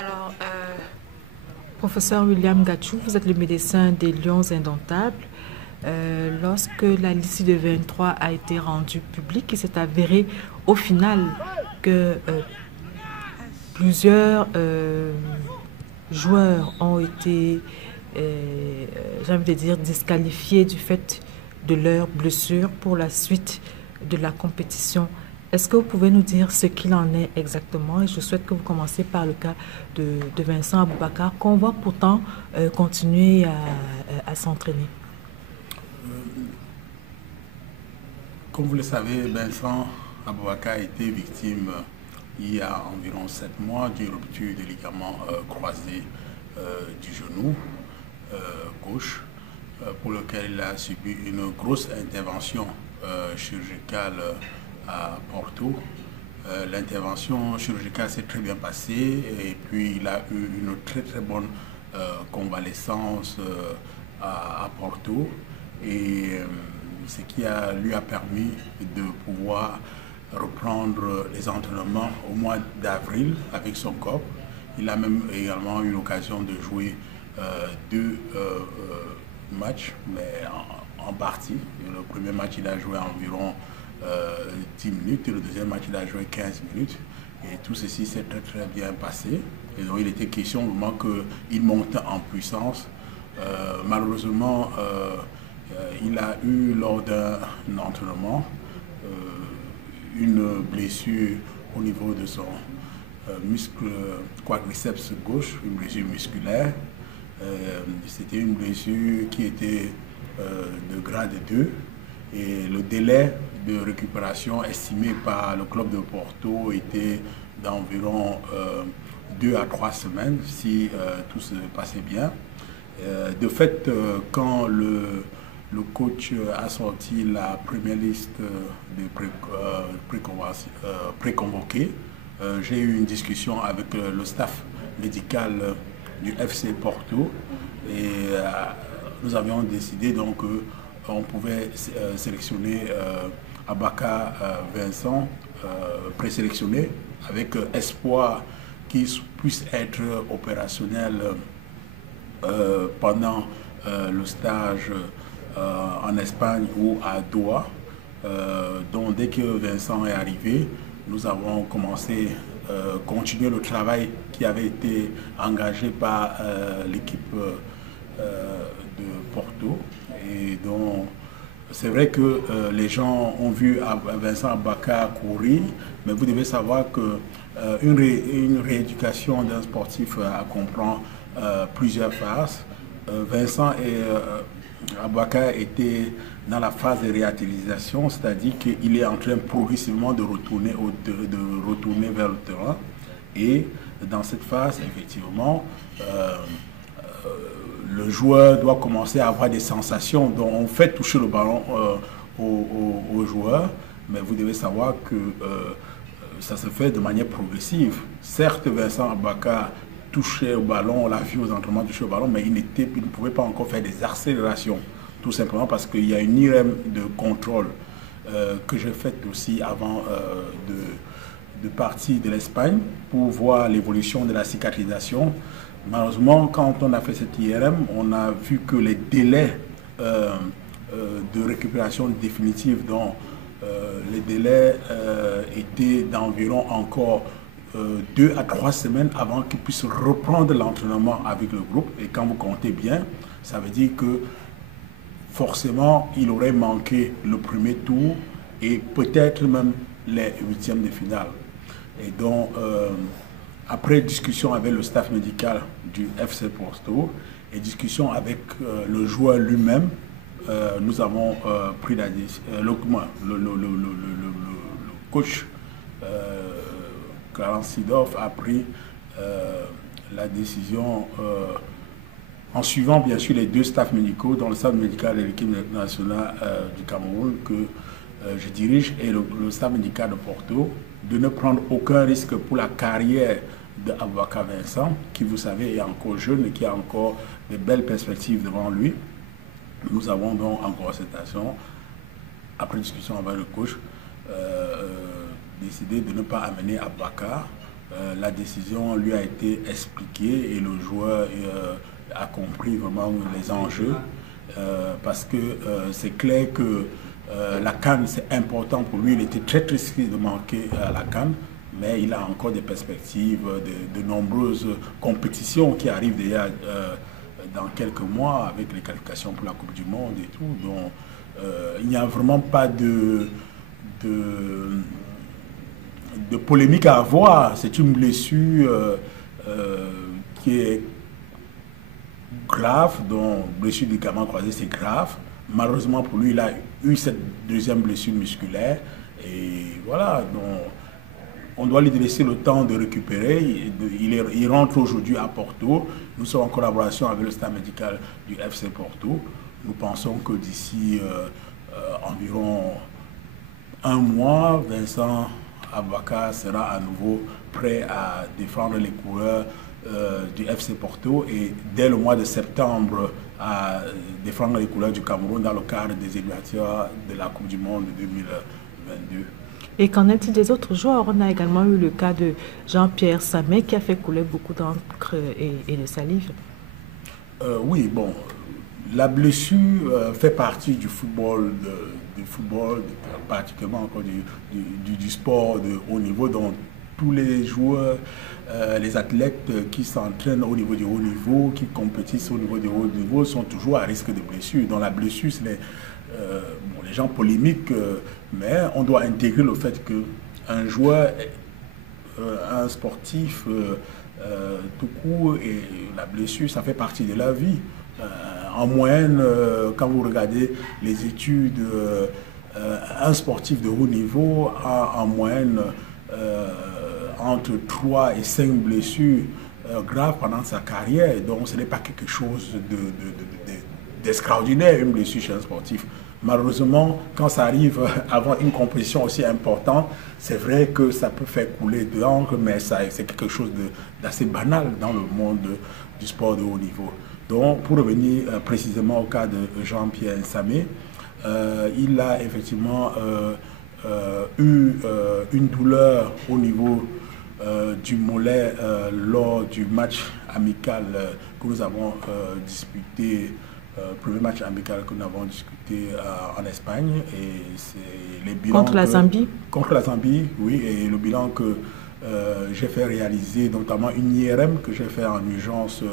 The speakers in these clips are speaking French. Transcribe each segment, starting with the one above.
Alors, professeur William Gatchou, vous êtes le médecin des Lions Indomptables. Lorsque la liste de 23 a été rendue publique, il s'est avéré au final que plusieurs joueurs ont été, j'ai envie de dire, disqualifiés du fait de leurs blessures pour la suite de la compétition. Est-ce que vous pouvez nous dire ce qu'il en est exactement? Et je souhaite que vous commenciez par le cas de Vincent Aboubakar, qu'on va pourtant continuer à s'entraîner. Comme vous le savez, Vincent Aboubakar a été victime il y a environ 7 mois d'une rupture des ligaments croisés du genou gauche, pour lequel il a subi une grosse intervention chirurgicale à Porto. L'intervention chirurgicale s'est très bien passée et puis il a eu une très bonne convalescence à Porto, et ce qui lui a permis de pouvoir reprendre les entraînements au mois d'avril avec son corps. Il a même également eu l'occasion de jouer 2 matchs, mais en partie. Le premier match, il a joué environ 10 minutes, et le deuxième match, il a joué 15 minutes. Et tout ceci s'est très bien passé. Et donc, il était question vraiment qu'il monte en puissance. Malheureusement, il a eu lors d'un entraînement une blessure au niveau de son muscle quadriceps gauche, une blessure musculaire. C'était une blessure qui était de grade 2, et le délai de récupération estimé par le club de Porto était d'environ 2 à 3 semaines si tout se passait bien. De fait, quand le coach a sorti la première liste des préconvoqués, j'ai eu une discussion avec le staff médical du FC Porto, et nous avions décidé donc qu'on pouvait sélectionner Abaka Vincent, présélectionné, avec espoir qu'il puisse être opérationnel pendant le stage en Espagne ou à Doha. Donc dès que Vincent est arrivé, nous avons continué le travail qui avait été engagé par l'équipe de Porto. Et donc c'est vrai que les gens ont vu Vincent Aboubakar courir, mais vous devez savoir que une rééducation d'un sportif comprend plusieurs phases. Vincent Aboubakar était dans la phase de réathlétisation, c'est-à-dire qu'il est en train progressivement de retourner vers le terrain. Et dans cette phase, effectivement, le joueur doit commencer à avoir des sensations dont on fait toucher le ballon au joueur, mais vous devez savoir que ça se fait de manière progressive. Certes, Vincent Aboubakar touchait au ballon, on l'a vu aux entraînements toucher au ballon, mais il ne pouvait pas encore faire des accélérations, tout simplement parce qu'il y a une IRM de contrôle que j'ai faite aussi avant de partir de l'Espagne pour voir l'évolution de la cicatrisation. Malheureusement, quand on a fait cette IRM, on a vu que les délais de récupération définitive, dont les délais étaient d'environ encore 2 à 3 semaines avant qu'il puisse reprendre l'entraînement avec le groupe. Et quand vous comptez bien, ça veut dire que forcément, il aurait manqué le premier tour et peut-être même les huitièmes de finale. Et donc, après discussion avec le staff médical du FC Porto et discussion avec le joueur lui-même, nous avons pris la décision. Le coach Clarence Seedorf a pris la décision en suivant bien sûr les 2 staffs médicaux, dont le staff médical de l'équipe nationale du Cameroun que je dirige, et le staff médical de Porto, de ne prendre aucun risque pour la carrière d'Aboubacar Vincent, qui, vous savez, est encore jeune et qui a encore de belles perspectives devant lui. Nous avons donc en concertation, après discussion avec le coach, décidé de ne pas amener Aboubakar la décision lui a été expliquée et le joueur a compris vraiment les enjeux parce que c'est clair que la CAN c'est important pour lui. Il était très triste de manquer à la CAN, mais il a encore des perspectives de nombreuses compétitions qui arrivent déjà dans quelques mois avec les qualifications pour la Coupe du Monde et tout. Donc il n'y a vraiment pas de polémique à avoir. C'est une blessure qui est grave, donc blessure du ligament croisé, c'est grave. Malheureusement pour lui, il a eu cette deuxième blessure musculaire. Et voilà, donc on doit lui laisser le temps de récupérer. Il rentre aujourd'hui à Porto. Nous sommes en collaboration avec le staff médical du FC Porto. Nous pensons que d'ici environ un mois, Vincent Aboubakar sera à nouveau prêt à défendre les couleurs du FC Porto et dès le mois de septembre à défendre les couleurs du Cameroun dans le cadre des éliminatoires de la Coupe du Monde 2022. Et qu'en est-il des autres joueurs? On a également eu le cas de Jean-Pierre Samé qui a fait couler beaucoup d'encre et de salive. Oui, bon, la blessure fait partie du football, particulièrement encore du sport de haut niveau. Donc tous les joueurs, les athlètes qui s'entraînent au niveau du haut niveau, qui compétissent au niveau du haut niveau, sont toujours à risque de blessure. Donc la blessure, c'est les gens polémiques, mais on doit intégrer le fait qu'un joueur, un sportif, tout court, et la blessure, ça fait partie de la vie. En moyenne, quand vous regardez les études, un sportif de haut niveau a en moyenne entre 3 et 5 blessures graves pendant sa carrière. Donc ce n'est pas quelque chose d'extraordinaire, une blessure chez un sportif. Malheureusement, quand ça arrive avant une compétition aussi importante, c'est vrai que ça peut faire couler de l'encre, mais c'est quelque chose d'assez banal dans le monde du sport de haut niveau. Donc, pour revenir précisément au cas de Jean-Pierre Samé, il a effectivement eu une douleur au niveau du mollet lors du match amical que nous avons disputé, premier match amical que nous avons discuté en Espagne. Et c'est les bilans contre la Zambie. Contre la Zambie, oui, et le bilan que j'ai fait réaliser, notamment une IRM que j'ai fait en urgence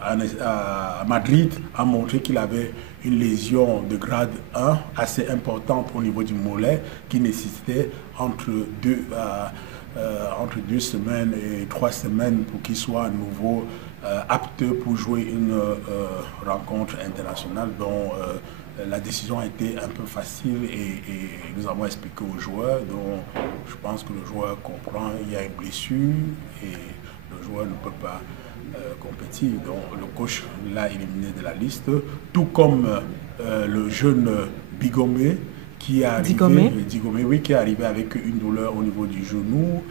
à Madrid, a montré qu'il avait une lésion de grade 1 assez importante au niveau du mollet qui nécessitait entre 2 semaines et 3 semaines pour qu'il soit à nouveau apte pour jouer une rencontre internationale. Donc la décision a été un peu facile et nous avons expliqué aux joueurs. Donc je pense que le joueur comprend, il y a une blessure et le joueur ne peut pas compétir. Donc le coach l'a éliminé de la liste, tout comme le jeune Bigomé qui est arrivé, qui est arrivé avec une douleur au niveau du genou,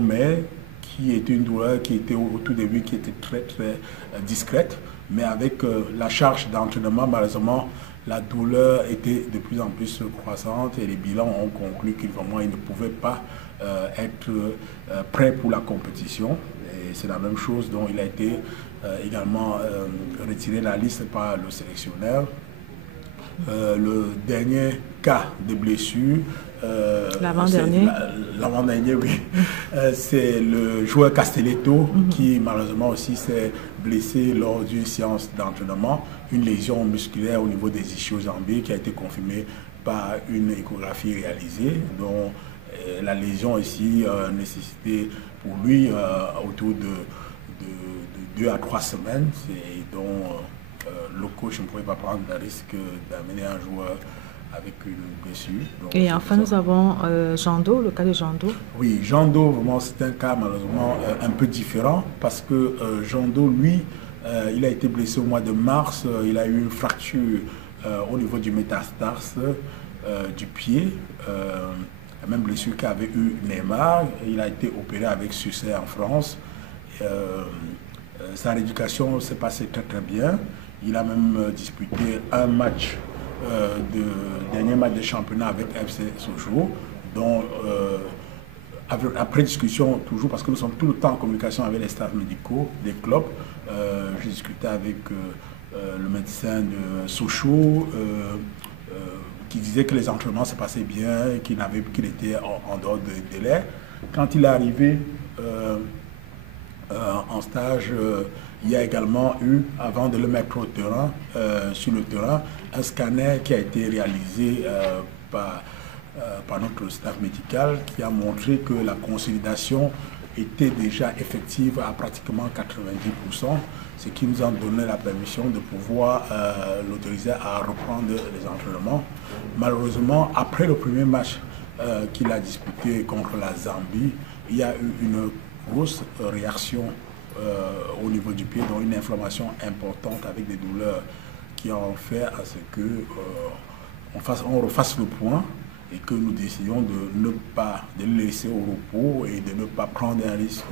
mais qui était une douleur qui était au tout début, qui était très très discrète, mais avec la charge d'entraînement, malheureusement, la douleur était de plus en plus croissante et les bilans ont conclu qu'il ne pouvait pas être prêt pour la compétition. Et c'est la même chose dont il a été également retiré de la liste par le sélectionneur. Le dernier cas de blessure, l'avant-dernier, oui, c'est le joueur Castelletto qui malheureusement aussi s'est blessé lors d'une séance d'entraînement, une lésion musculaire au niveau des ischio-jambiers qui a été confirmée par une échographie réalisée. Donc la lésion ici nécessitait pour lui autour de 2 à 3 semaines, et donc le coach ne pouvait pas prendre le risque d'amener un joueur avec une blessure. Donc, et enfin, nous avons Jando, le cas de Jando. Oui, Jando, vraiment, c'est un cas malheureusement un peu différent parce que Jando, lui, il a été blessé au mois de mars. Il a eu une fracture au niveau du métatarse du pied. La même blessure qu'avait eu Neymar. Il a été opéré avec succès en France. Sa rééducation s'est passée très très bien. Il a même disputé un match, dernier match de championnat avec FC Sochaux. dont, après discussion, toujours, parce que nous sommes tout le temps en communication avec les staffs médicaux des clubs, j'ai discuté avec le médecin de Sochaux, qui disait que les entraînements se passaient bien, qu'il était en dehors de délai. Quand il est arrivé en stage, il y a également eu, avant de le mettre au terrain, sur le terrain, un scanner qui a été réalisé par notre staff médical, qui a montré que la consolidation était déjà effective à pratiquement 90%, ce qui nous a donné la permission de pouvoir l'autoriser à reprendre les entraînements. Malheureusement, après le premier match qu'il a disputé contre la Zambie, il y a eu une grosse réaction au niveau du pied, donc une inflammation importante avec des douleurs qui ont fait à ce que on refasse le point et que nous décidions de le laisser au repos et de ne pas prendre un risque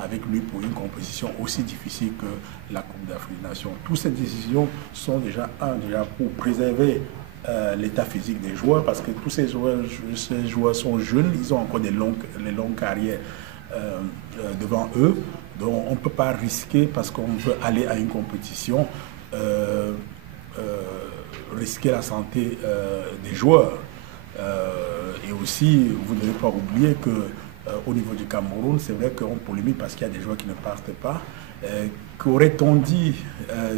avec lui pour une compétition aussi difficile que la Coupe d'Afrique des Nations. Toutes ces décisions sont déjà pour préserver l'état physique des joueurs, parce que tous ces joueurs sont jeunes, ils ont encore les longues carrières devant eux, donc on ne peut pas risquer, parce qu'on veut aller à une compétition, risquer la santé des joueurs. Et aussi, vous ne devez pas oublier qu'au niveau du Cameroun, c'est vrai qu'on polémique parce qu'il y a des joueurs qui ne partent pas. Qu'aurait-on dit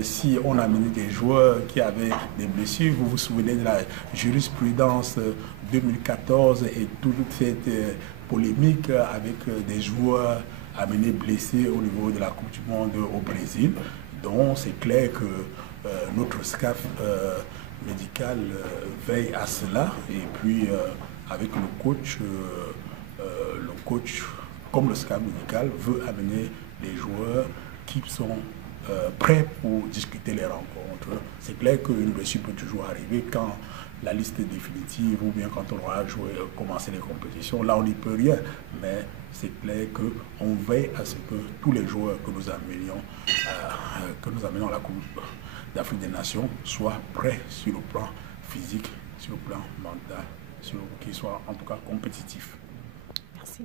si on amenait des joueurs qui avaient des blessures? Vous vous souvenez de la jurisprudence 2014 et toute cette polémique avec des joueurs amenés blessés au niveau de la Coupe du Monde au Brésil. Donc c'est clair que notre staff médical veille à cela, et puis avec le coach, comme le staff médical, veut amener les joueurs qui sont prêts pour discuter les rencontres. C'est clair qu'une blessure peut toujours arriver quand la liste est définitive ou bien quand on aura commencé les compétitions. Là, on n'y peut rien, mais c'est clair qu'on veille à ce que tous les joueurs que nous amenions à la Coupe d'Afrique des Nations soient prêts sur le plan physique, sur le plan mental, qu'ils soient en tout cas compétitifs. Merci.